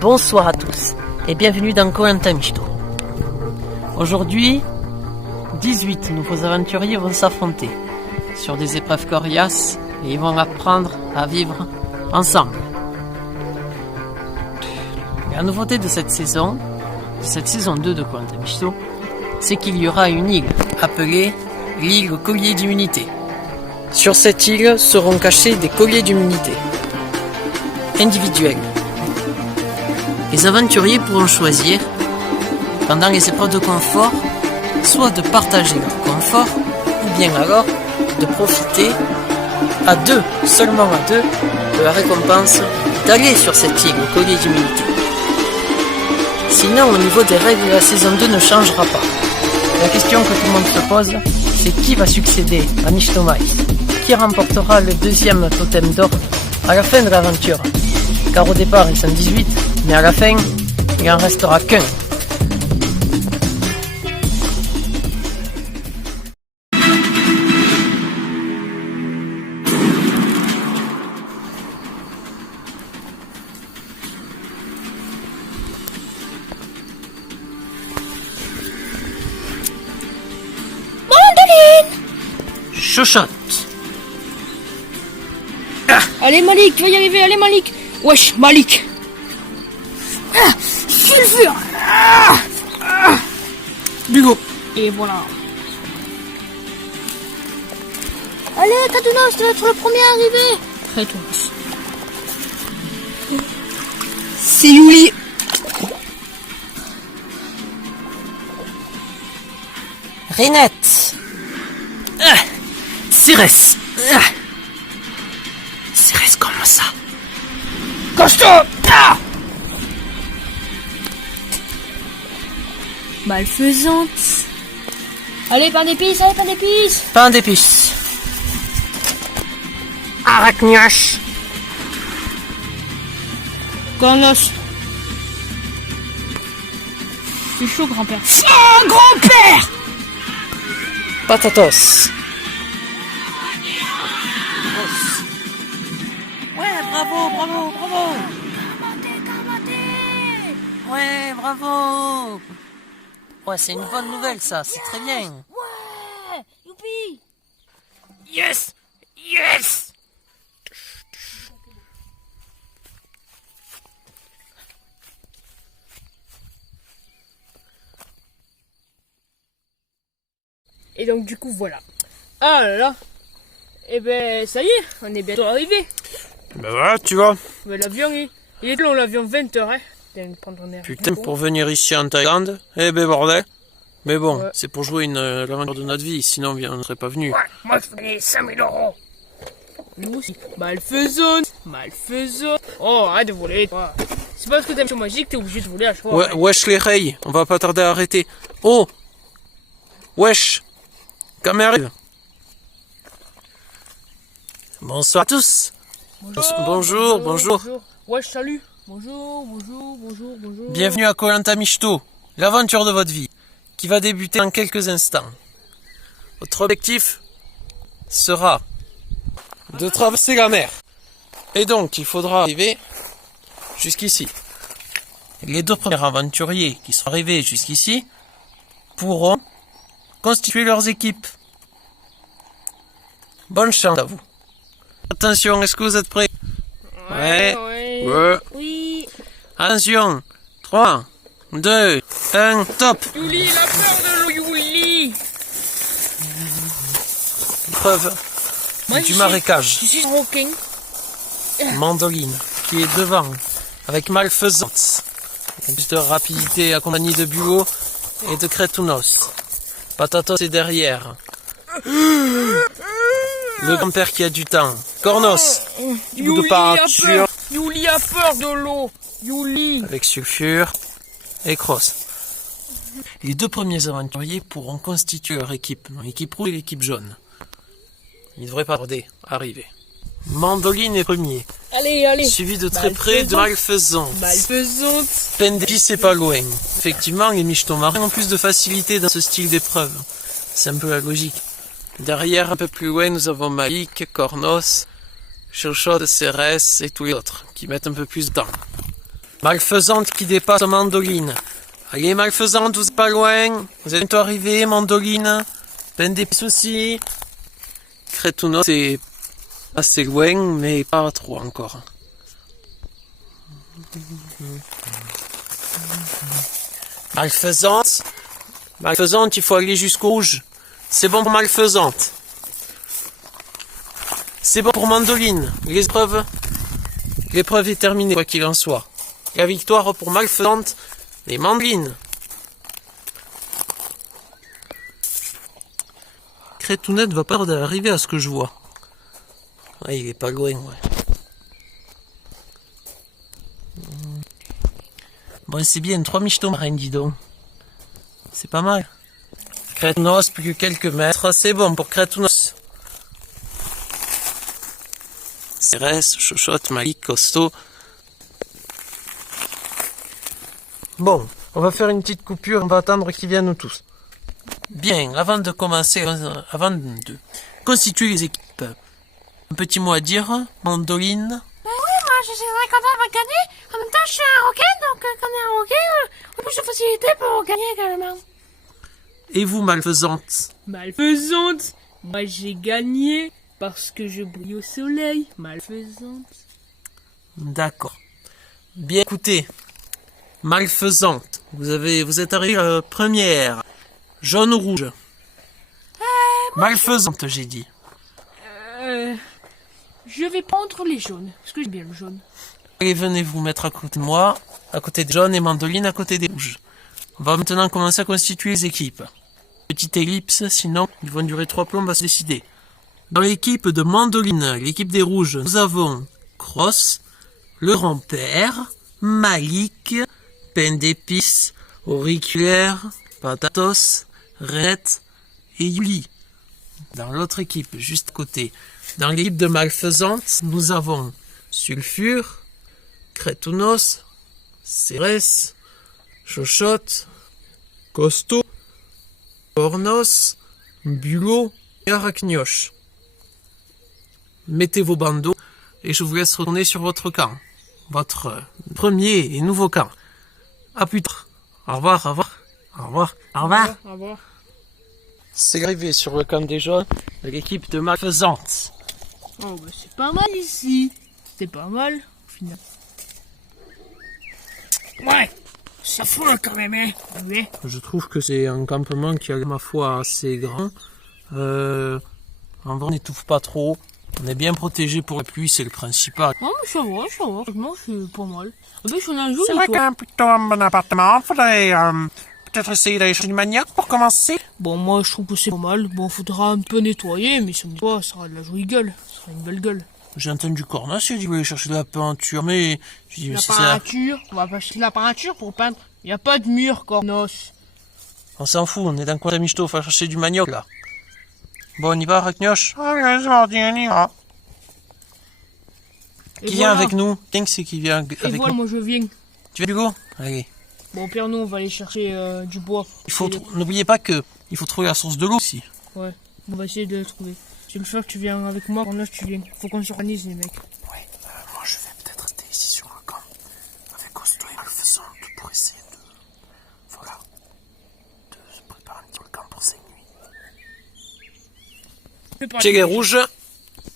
Bonsoir à tous et bienvenue dans Koh-Lanta Mishito. Aujourd'hui, 18 nouveaux aventuriers vont s'affronter sur des épreuves coriaces et ils vont apprendre à vivre ensemble. La nouveauté de cette saison 2 de Koh-Lanta Mishito, c'est qu'il y aura une île appelée l'île au collier d'immunité. Sur cette île seront cachés des colliers d'immunité individuels. Les aventuriers pourront choisir, pendant les épreuves de confort, soit de partager leur confort, ou bien alors de profiter à deux, seulement à deux, de la récompense d'aller sur cette île au collier d'immunité. Sinon, au niveau des règles, la saison 2 ne changera pas. La question que tout le monde se pose, c'est qui va succéder à Nishtomai? Qui remportera le deuxième totem d'or à la fin de l'aventure? Car au départ, ils sont 18, mais à la fin, il en restera qu'un. Chuchote. Allez Malik, tu vas y arriver, allez Malik. Wesh, Malik. Sulfure. Bugo. Et voilà. Allez, Katunos, tu vas être le premier à arriver. Katunos. C'est Yuli. Rinette. Cérès. Cérès, comment ça? Costaud. Malfaisante. Allez, pain d'épices, allez, pain d'épices. Pain d'épices. Arachniache. Cornos. C'est chaud, grand-père. Oh, grand-père. Patatos. Ouais, bravo, bravo, bravo. Ouais, bravo. Ouais, c'est une bonne nouvelle ça, c'est très bien. Ouais, youpi. Yes, yes. Et donc du coup voilà. Ah là là. Et ben ça y est, on est bientôt arrivé. Ben voilà, tu vois. Mais l'avion il est long, l'avion 20h hein. Putain, pour venir ici en Thaïlande, eh ben bordel. Mais bon, ouais. C'est pour jouer l'aventure de notre vie, sinon on ne serait pas venu. Ouais, moi je voulais 5000 €. Nous aussi. Malfaisante. Oh, arrête de voler. Ouais. C'est parce que t'aimes le magique, t'es obligé de voler à chaque fois. Ouais, wesh les rails, on va pas tarder à arrêter. Oh. Wesh. Caméra arrive. Bonsoir à tous. Bonjour. Wesh, salut. Bonjour. Bienvenue à Koh-Lanta Mishito, l'aventure de votre vie, qui va débuter en quelques instants. Votre objectif sera de traverser la mer. Et donc, il faudra arriver jusqu'ici. Les deux premiers aventuriers qui sont arrivés jusqu'ici pourront constituer leurs équipes. Bonne chance à vous. Attention, est-ce que vous êtes prêts? Ouais. Oui. Attention, 3, 2, 1, top. Yuli, la peur de l'eau, Yuli. Preuve du marécage. Je suis rocking. Mandoline, qui est devant, avec Malfaisante. Plus de rapidité accompagnée de Buo et de Kretunos. Patatos est derrière. Le grand-père qui a du temps. Cornos, bout de peinture. Yuli a peur de l'eau. Yuli. Avec Sulfure et Cross. Les deux premiers aventuriers pourront constituer leur équipe, l'équipe rouge et l'équipe jaune. Ils ne devraient pas tarder à arriver. Mandoline est premier. Allez. Suivi de très près de Malfaisante. Pain d'épices, c'est pas loin. Effectivement, les Mishtomaris ont plus de facilité dans ce style d'épreuve. C'est un peu la logique. Derrière, un peu plus loin, nous avons Malik, Cornos, Chuchote, Cérès et tous les autres, qui mettent un peu plus de temps. Malfaisante qui dépasse Mandoline. Allez, Malfaisante, vous êtes pas loin. Vous êtes bientôt arrivé, Mandoline. Peine d'épices aussi. Crétounos, c'est assez loin, mais pas trop encore. Malfaisante. Malfaisante, il faut aller jusqu'au rouge. C'est bon pour Malfaisante. C'est bon pour Mandoline. L'épreuve est terminée, quoi qu'il en soit. La victoire pour Malfaisante et Mandoline. Crétounette va pas arriver à ce que je vois. Ouais, il est pas loin, ouais. Bon, c'est bien, 3 michetots marins, dis donc. C'est pas mal. Crétounos, plus que quelques mètres. C'est bon pour Crétounos. Cérès, Chochotte, Malik, Costaud. Bon, on va faire une petite coupure, on va attendre qu'ils viennent tous. Bien, avant de commencer, avant de constituer les équipes, un petit mot à dire, Mandoline. Oui, moi je suis très content de gagner. En même temps, je suis un roquet, donc quand on est un roquet, on a plus de facilité pour gagner également. Et vous, Malfaisante? Malfaisante. Moi, j'ai gagné parce que je brille au soleil. Malfaisante. D'accord. Bien, écoutez, Malfaisante, vous êtes arrivé première. Jaune ou rouge? Malfaisante, j'ai dit. Je vais prendre les jaunes, parce que j'aime bien le jaune. Allez, venez vous mettre à côté de moi, à côté de jaune et Mandoline à côté des rouges. On va maintenant commencer à constituer les équipes. Petite ellipse, sinon ils vont durer 3 plombs, on va se décider. Dans l'équipe de Mandoline, l'équipe des rouges, nous avons Cross, le grand-père, Malik, Peine d'épices, Auriculaire, Patatos, Renette et Yuli. Dans l'autre équipe, juste à côté. Dans l'équipe de Malfaisante, nous avons Sulfure, Crétounos, Cérès, Chochotte, Costaud, Pornos, Bulot et Arachnioche. Mettez vos bandeaux et je vous laisse retourner sur votre camp. Votre premier et nouveau camp. À plus tard. Au revoir, au revoir. Au revoir. Au revoir. Au revoir. C'est arrivé sur le camp des jaunes de l'équipe de Malfaisante. Oh, bah c'est pas mal ici. C'est pas mal, au final. Ouais, ça fout quand même, hein. Ouais. Je trouve que c'est un campement qui a, ma foi, assez grand. En vrai, on n'étouffe pas trop. On est bien protégé pour la pluie, c'est le principal. Non, mais ça va. Franchement, c'est pas mal. Ah, bah, je suis un joli, C'est vrai toi. qu'un plutôt un bon appartement. Faudrait peut-être essayer d'aller chercher du manioc pour commencer. Bon, moi, je trouve que c'est pas mal. Bon, faudra un peu nettoyer, mais ça me dit pas, ça sera de la jolie gueule. Ça sera une belle gueule. J'ai entendu Cornas, il a dit qu'il voulait chercher de la peinture, mais j'ai dit, mais La c'est ça. peinture, on va pas acheter de la peinture pour peindre. Y a pas de mur, Cornos. On s'en fout, on est dans le coin d'Amichto, il faut chercher du manioc, là. Bon, on y va, Arachnioche? Ah, c'est mardi, on y va. Et Qui voilà. vient avec nous? Qui c'est qui vient Et avec voilà, nous? moi je viens. Tu veux, Hugo? Allez. Bon, au pire, nous, on va aller chercher du bois. Il faut, Et- n'oubliez pas que, il faut trouver la source de l'eau aussi. Ouais, on va essayer de le trouver. C'est une fois que tu viens avec moi, Cornos, tu viens. Faut qu'on s'organise, les mecs. Ouais, moi je vais peut-être rester ici sur le camp, avec Costaud et Malfaisante, pour essayer de, voilà, de se préparer un petit peu le camp pour cette nuit. Chez les rouges,